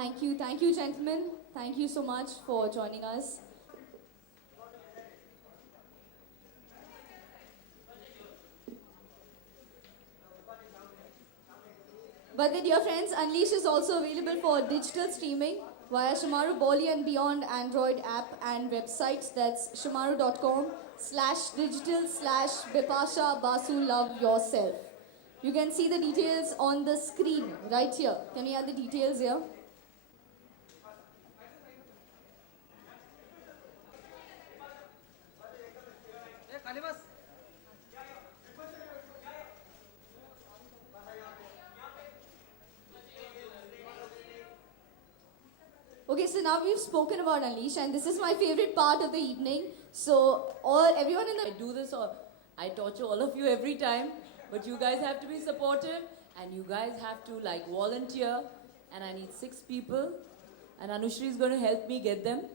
Thank you, gentlemen. Thank you so much for joining us. But the dear friends, Unleash is also available for digital streaming via Shamaru Bolly and Beyond Android app and websites. That's shamaru.com/digital/Bipasha Basu Love Yourself. You can see the details on the screen right here. Can we add the details here? Okay, so now we've spoken about Unleash, and this is my favorite part of the evening. So, everyone in the I do this or I torture all of you every time, but you guys have to be supportive and you guys have to like volunteer, and I need 6 people and Anushri is going to help me get them.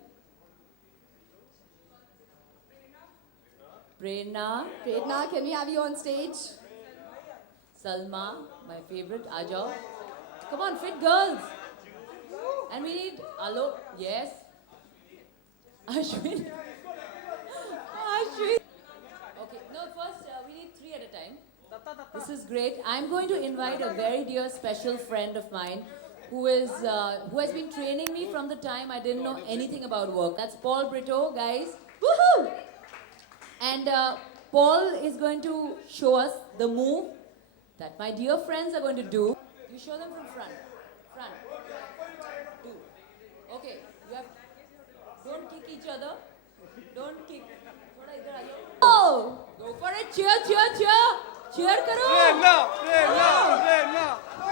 Prerna, Predna, can we have you on stage? Salma, my favorite, Ajao. Come on, fit girls. And we need Alok, yes. Ashwin. Ashwin. Okay, no, first we need 3 at a time. This is great. I'm going to invite a very dear special friend of mine who has been training me from the time I didn't know anything about work. That's Paul Brito, guys. Woohoo! And Paul is going to show us the move that my dear friends are going to do. You show them from front. Front. Do. Okay. You have. Don't kick each other. Don't kick. Thoda idhar aa jao. Oh! Go for it. Cheer, cheer, cheer. Cheer karo.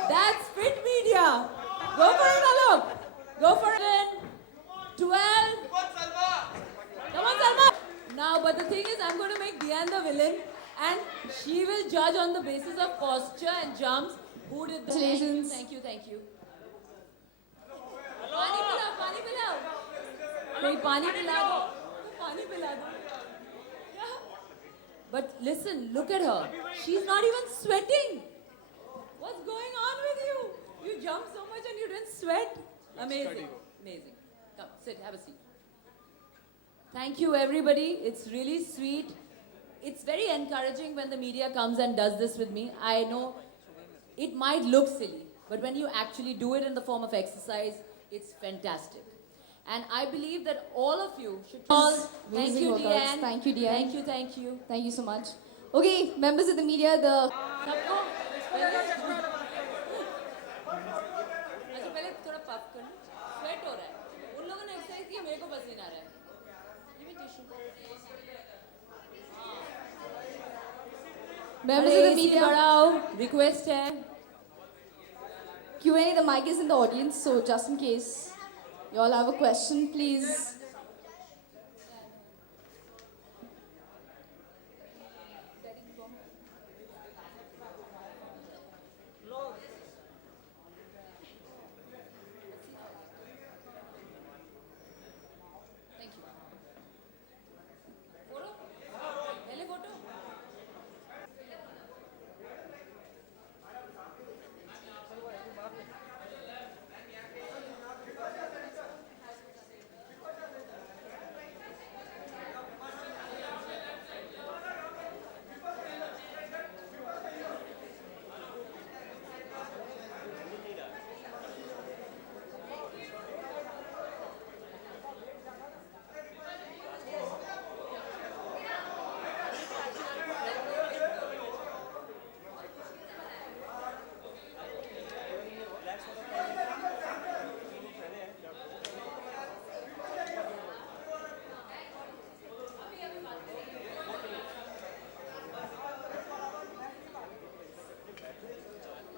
That's fit media. Go for it, Alok. Go for it. 12. Come on, Salma. Now, but the thing is, I'm going to make Diane the villain, and she will judge on the basis of posture and jumps. Who did the Congratulations. Thank you, thank you. पानी पिलाओ, पानी पिलाओ. कोई पानी पिला दो. पानी पिला दो. But listen, look at her. She's not even sweating. What's going on with you? You jump so much and you didn't sweat. Amazing. Amazing. Come, sit, have a seat. Thank you, everybody. It's really sweet. It's very encouraging when the media comes and does this with me. I know it might look silly, but when you actually do it in the form of exercise, it's fantastic. And I believe that all of you should all. Thank Amazing you, workouts. Deanne. Thank you, Deanne. Thank you, thank you. Thank you so much. Okay, members of the media, the सबको अच्छा पहले थोड़ा puff कर लो. Sweat हो रहा है. उन लोगों ने एक्सरसाइज की, मेरे को पसीना आ रहा है. Give me tissue. members of the AC media, बढ़ाओ. Request है. Q&A, the mic is in the audience, so just in case you all have a question, please. Thank you. Photo? पहले photo?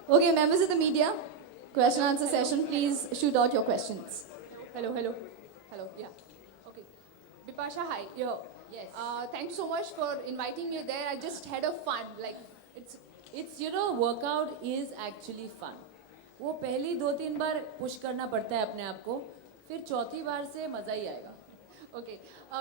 Okay, members of the media, question answer session, please shoot out your questions. Hello, hello. Hello, yeah. Okay. Bipasha, hi. Yo. Yes. Thanks so much for inviting me there. I just had a fun. Like, It's workout is actually fun. वो पहली 2-3 बार push करना पड़ता है अपने आप को, फिर चौथी बार से मजा ही आएगा. ओके.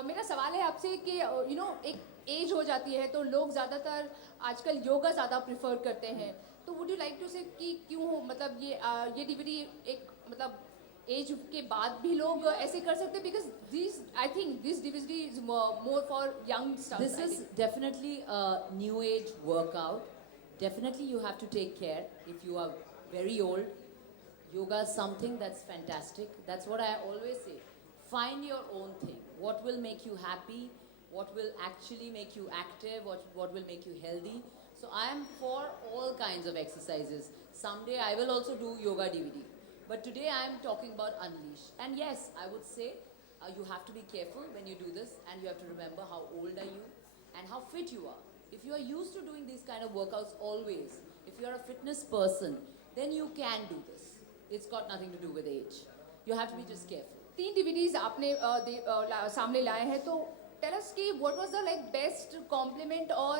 मेरा सवाल है आपसे कि एक एज हो जाती है तो लोग ज़्यादातर आजकल योगा ज़्यादा प्रिफर करते हैं. तो वुड यू लाइक टू से कि क्यों हो, मतलब ये डीवीडी एक मतलब एज के बाद भी लोग ऐसे कर सकते हैं? Because this I think this division is more for young This is definitely a new age workout. Definitely you have to take care if you are very old. Yoga is something that's fantastic. That's what I always say. Find your own thing. What will make you happy? What will actually make you active? What will make you healthy? So I am for all kinds of exercises. Someday I will also do yoga DVD. But today I am talking about Unleash. And yes, I would say you have to be careful when you do this, and you have to remember how old are you and how fit you are. If you are used to doing these kind of workouts always, if you are a fitness person, then you can do this. It's got nothing to do with age. You have to be just careful. 3 DVDs आपने सामने लाए हैं, तो tell us कि what was the like best compliment, और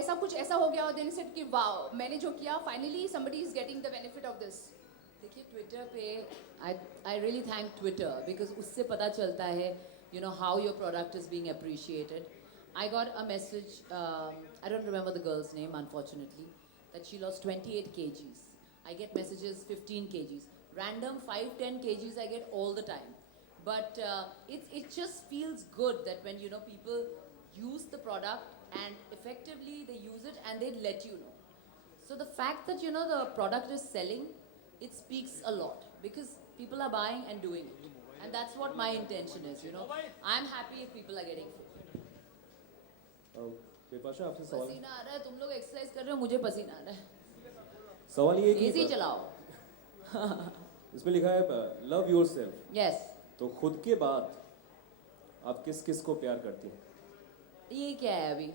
ऐसा कुछ ऐसा हो गया और देन सेड कि वाओ, मैंने जो किया finally somebody is getting the benefit of this. देखिए ट्विटर पे I really thank Twitter, because उससे पता चलता है you know how your product is being appreciated. I got a message, I don't remember the girls name unfortunately, that she lost 28 kgs. I get messages 15 kgs, random 5-10 kgs I get all the time. But it just feels good that when you know people use the product and effectively they use it and they let you know. So the fact that you know the product is selling, it speaks a lot because people are buying and doing it, and that's what my intention is. You know, I'm happy if people are getting fit. Bipasha आपसे सवाल पसीना आ रहा है, तुम लोग exercise कर रहे हो, मुझे पसीना आ रहा है. सवाल ये है एसी कि चलाओ. इसमें लिखा है लव योरसेल्फ, यस, तो खुद के बाद आप किस किस को प्यार करती हैं? ये क्या है अभी?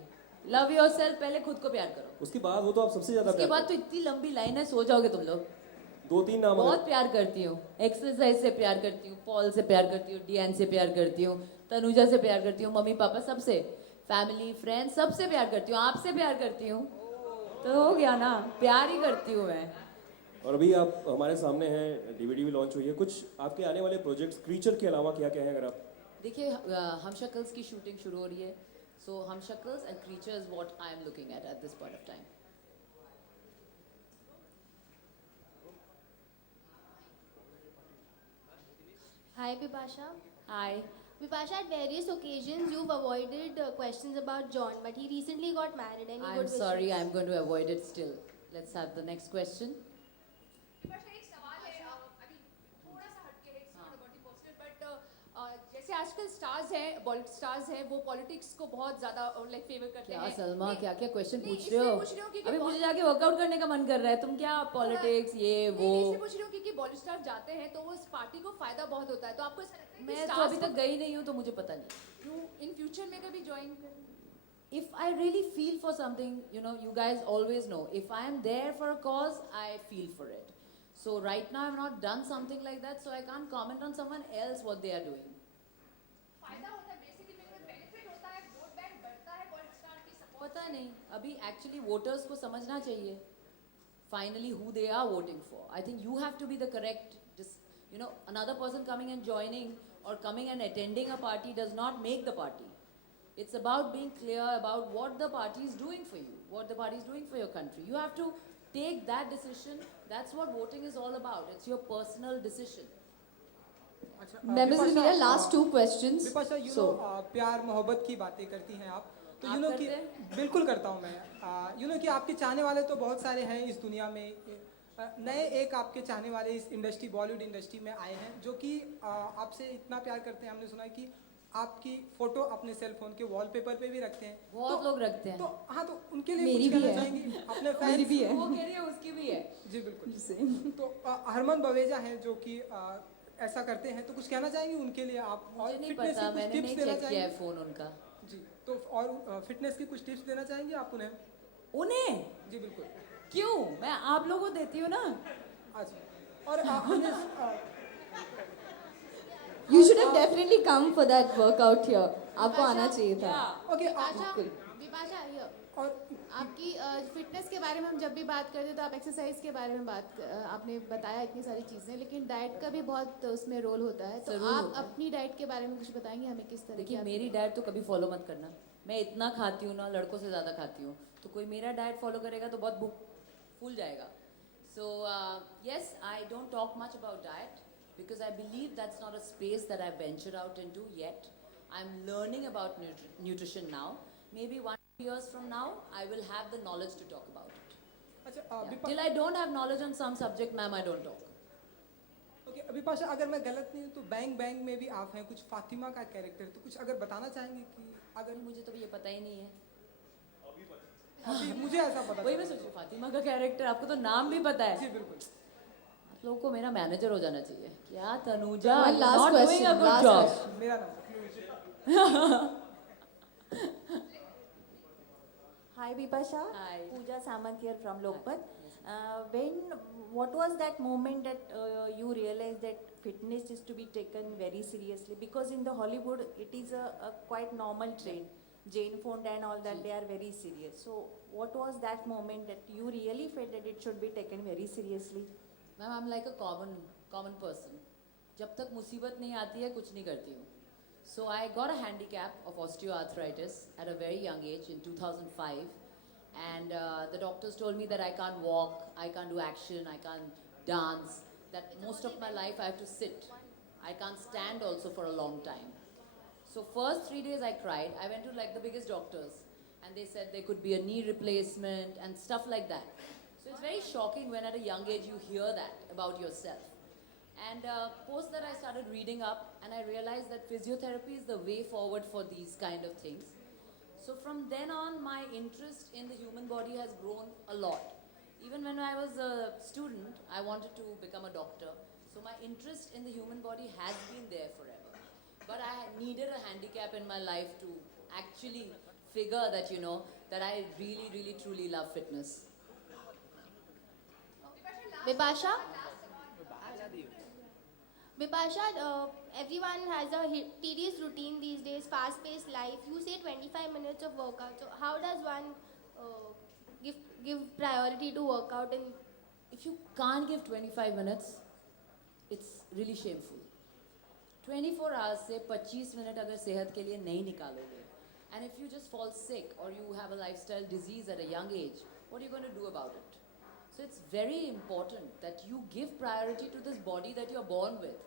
लव योरसेल्फ, पहले खुद को प्यार करो. उसके बाद वो तो आप सबसे ज्यादा उसके प्यार बाद तो इतनी लंबी लाइन है, सो जाओगे तुम लोग. करती हैं। 2-3 नाम बहुत अगर- प्यार करती हूँ. एक्सरसाइज से प्यार करती हूँ, पॉल से प्यार करती हूँ, डियान से प्यार करती हूँ, तनुजा से प्यार करती हूँ, मम्मी पापा सबसे, फैमिली फ्रेंड्स सबसे प्यार करती हूँ, आपसे प्यार करती हूँ. तो हो गया ना, प्यार ही करती हूँ मैं. और अभी आप हमारे सामने हैं, डीवीडी भी लॉन्च हुई है. कुछ आपके आने वाले प्रोजेक्ट्स क्रीचर के अलावा क्या क्या है अगर आप? देखिए हम शक्ल्स की शूटिंग शुरू हो रही है. So hmm shackles and creatures what I am looking at this point of time. Hi, Bipasha. Hi. Bipasha, at various occasions you've avoided questions about John, but he recently got married. Any I good am wishes? Sorry, I am going to avoid it still. Let's have the next question. एक सवाल है, अभी थोड़ा सा हटके है, it's not about the personal, but जैसे आजकल स्टार्स हैं, बॉलीवुड स्टार्स हैं, वो पॉलिटिक्स को बहुत ज्यादा लाइक फेवर करते क्या हैं. सलमा, नहीं, क्या क्या क्वेश्चन नहीं, पूछ रहे इसलिए हो? पूछ रही हूँ क्योंकि अभी मुझे बहुत- जाके वर्कआउट करने का मन कर रहा है. तुम क्या पॉलिटिक्स ये वो? नहीं, इसलिए पूछ रही हूँ क्योंकि बॉलीवुड स्टार जाते हैं तो उस पार्टी को फायदा बहुत होता है, तो आपको ऐसा लगता है कि मैं तो stars अभी तक गई नहीं हूँ, तो मुझे पता नहीं. इन फ्यूचर में कभी ज्वाइन करें? If I really feel for something, you know, you guys always know, if I am there for a cause, I feel for it. So right now I've not done something like that, so I can't comment on someone else what they are doing. फायदा होता है basically, में कोई benefit होता है, vote bank बढ़ता है Bollywood star की सपोर्ट. पता नहीं, अभी actually voters को समझना चाहिए finally who they are voting for. I think you have to be the correct, just, you know, another person coming and joining or coming and attending a party does not make the party. It's about being clear about what the party is doing for you, what the party is doing for your country. You have to take that decision. That's what voting is all about. It's your personal decision. अच्छा, Members of the Vipasha, media, last 2 questions. Vipasha, you So, know, प्यार मोहब्बत की बातें करती हैं आप, तो आप यू नो कि करते हैं? बिल्कुल करता हूँ मैं. यू नो कि आपके चाहने वाले तो बहुत सारे हैं इस दुनिया में. नए एक आपके चाहने वाले इस इंडस्ट्री, बॉलीवुड इंडस्ट्री में आए हैं जो कि आपसे इतना प्यार करते हैं. हमने सुना है कि आपकी फोटो अपने सेल फोन के वॉलपेपर पे भी रखते हैं. बहुत लोग रखते हैं. तो हाँ, तो उनके लिए मेरी कुछ भी कहना है. चाहेंगी अपने मेरी फैंस? भी है. वो कह रही है उसकी भी है. जी बिल्कुल. तो हरमन बवेजा हैं जो कि ऐसा करते हैं, तो कुछ कहना चाहेंगे उनके लिए आप? और मुझे नहीं फिटनेस पता, की कुछ मैंने टिप्स नहीं देना चेक किया है चाहेंगे? फोन उनका. जी, तो और फिटनेस की कुछ टिप्स देना चाहेंगे आप उन्हें? उन्हें जी बिल्कुल. क्यों? मैं आप लोगों को देती हूँ ना. अच्छा, और हमने you should have definitely come for that workout here. आपको आना चाहिए था. Okay Bipasha, Bipasha, here. और आपकी फिटनेस के बारे में हम जब भी बात करते हैं तो आप एक्सरसाइज के बारे में आपने बताया इतनी सारी चीज़ें, लेकिन डाइट का भी बहुत उसमें रोल होता है. तो जरूर आप होता है. अपनी डाइट के बारे में कुछ बताएंगे हमें, किस तरह देखिए की मेरी डाइट तो कभी फॉलो मत करना. मैं इतना खाती हूँ ना, लड़कों से ज़्यादा खाती हूँ, तो कोई मेरा डाइट फॉलो करेगा तो बहुत भूख फूल जाएगा. So yes, I don't talk much about diet, because I believe that's not a space that I've ventured out into yet. I'm learning about nutrition now. Maybe 1 years from now, I will have the knowledge to talk about it. अच्छा Yeah. Till I don't have knowledge on some subject, ma'am, I don't talk. Okay Bipasha, अगर मैं गलत नहीं हूँ तो bang bang में भी आप हैं, कुछ फातिमा का कैरेक्टर, तो कुछ अगर बताना चाहेंगे कि अगर मुझे तो ये पता ही नहीं है. अभी मुझे ऐसा पता वही मैं सोचू फातिमा का कैरेक्टर, आपको तो नाम भी पता है. जी बिल्कुल. आप लोगों को मेरा मैनेजर हो जाना चाहिए. क्या Tanuja, One last not doing question, a good last job. question. मेरा नाम Hi Bipasha. Hi. Pooja Samant here from Lokpat. What was that moment that you realized that fitness is to be taken very seriously? Because in the Hollywood, it is a quite normal trend. Jane Fonda and all that, they are very serious. So what was that moment that you really felt that it should be taken very seriously? Ma'am, I'm like a common person. जब तक मुसीबत नहीं आती है कुछ नहीं करती हूँ. So I got a handicap of osteoarthritis at a very young age in 2005, and the doctors told me that I can't walk, I can't do action, I can't dance. That most of my life I have to sit. I can't stand also for a long time. So first 3 days I cried. I went to like the biggest doctors, and they said there could be a knee replacement and stuff like that. So it's very shocking when at a young age you hear that about yourself. And post that I started reading up, and I realized that physiotherapy is the way forward for these kind of things. So from then on, my interest in the human body has grown a lot. Even when I was a student, I wanted to become a doctor. So my interest in the human body has been there forever. But I needed a handicap in my life to actually figure that, you know, that I really, really, truly love fitness. Bipasha? Bipasha, everyone has a tedious routine these days, fast-paced life. You say 25 minutes of workout. So how does one give priority to workout? And If you can't give 25 minutes, it's really shameful. 24 hours से 25 minute अगर सेहत के लिए नहीं निकालोगे, and if you just fall sick or you have a lifestyle disease at a young age, what are you going to do about it? So it's very important that you give priority to this body that you're born with.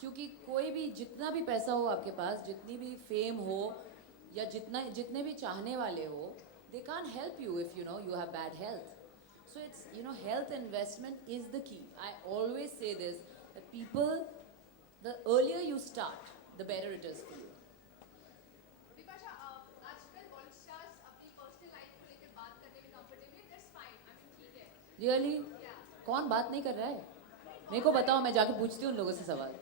क्योंकि कोई भी जितना भी पैसा हो आपके पास, जितनी भी फेम हो या जितने भी चाहने वाले हो, they can't help you if you know you have bad health. So it's, you know, health investment is the key. I always say this, that people, the earlier you start, the better it is for you. Vipasha, आजकल Bollywood stars अपनी personal life को लेकर बात करने में comfortable है. That's fine. I mean ठीक है. Really? कौन बात नहीं कर रहा है? मेरे को बताओ, मैं जाके पूछती हूँ उन लोगों से सवाल.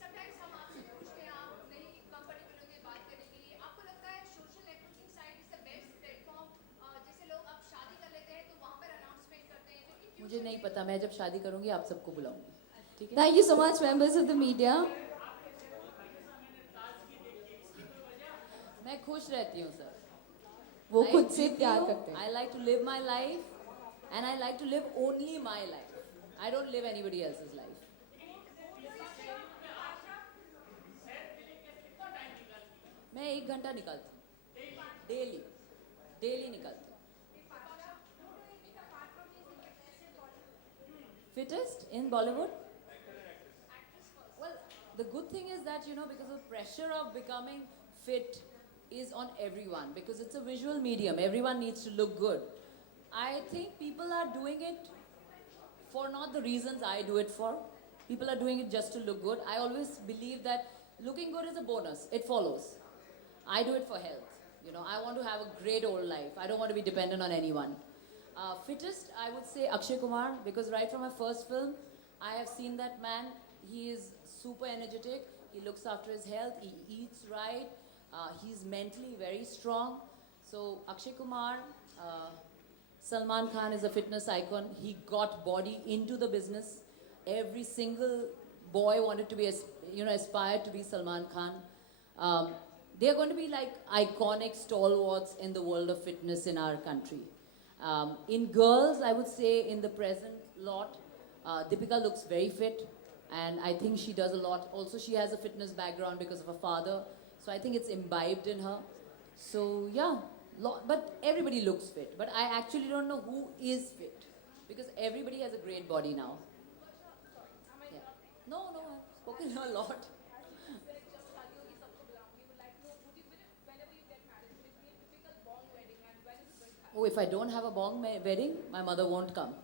समटाइम्स हम आपसे पूछते हैं, आप नहीं कंफर्टेबल होते बात करने के लिए. आपको लगता है social networking site is the best platform? जैसे लोग अब शादी कर लेते हैं तो वहाँ पर अनाउंसमेंट करते हैं. तो मुझे नहीं पता, मैं जब शादी करूँगी आप सबको बुलाऊंगी. ठीक है? Thank you so much, members of the media. मैं खुश रहती हूँ सर. वो खुद से प्यार करते हैं. I like to live my life, and I like to live only my life. I don't live anybody else's life. मैं 1 घंटा निकालती हूँ. डेली निकालती हूँ. Fittest in Bollywood? Well, the good thing is that, you know, because the pressure of becoming fit is on everyone, because it's a visual medium. Everyone needs to look good. I think people are doing it for not the reasons I do it for. People are doing it just to look good. I always believe that looking good is a bonus. It follows. I do it for health. You know, I want to have a great old life. I don't want to be dependent on anyone. Fittest, I would say Akshay Kumar, because right from my first film, I have seen that man. He is super energetic. He looks after his health. He eats right. He's mentally very strong. So Akshay Kumar, Salman Khan is a fitness icon. He got body into the business. Every single boy wanted to be, aspired to be Salman Khan. They're going to be like iconic stalwarts in the world of fitness in our country. In girls, I would say in the present lot, Deepika looks very fit, and I think she does a lot. Also, she has a fitness background because of her father, so I think it's imbibed in her. So yeah, but everybody looks fit. But I actually don't know who is fit, because everybody has a great body now. Yeah. No, I've spoken a lot. Oh, if I don't have a wedding, my mother won't come.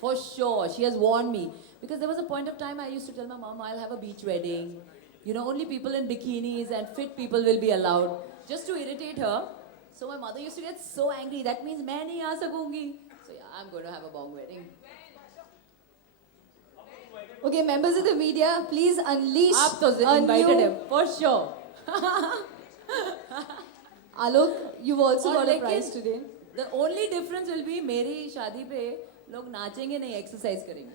For sure. She has warned me. Because there was a point of time I used to tell my mom, I'll have a beach wedding. You know, only people in bikinis and fit people will be allowed. Just to irritate her. So my mother used to get so angry. That means main nahi aa sakungi. So yeah, I'm going to have a bong wedding. Okay, members of the media, please unleash Aap to a invited new... him. For sure. Alok, you've also और got a लेकिन prize today. The only difference will be मेरी शादी पे लोग नाचेंगे नहीं exercise करेंगे.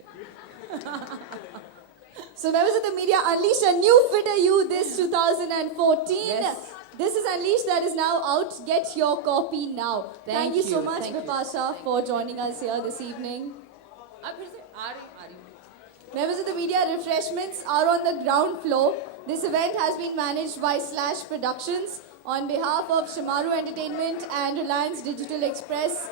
So members of the media, unleash a new Fitter You this 2014. Yes. This is Unleash that is now out. Get your copy now. Thank you so you, much, thank you. Bipasha, for joining us here this evening. अब फिर से आ रही. Members of the media, refreshments are on the ground floor. This event has been managed by Slash Productions on behalf of Shimaru Entertainment and Reliance Digital Express.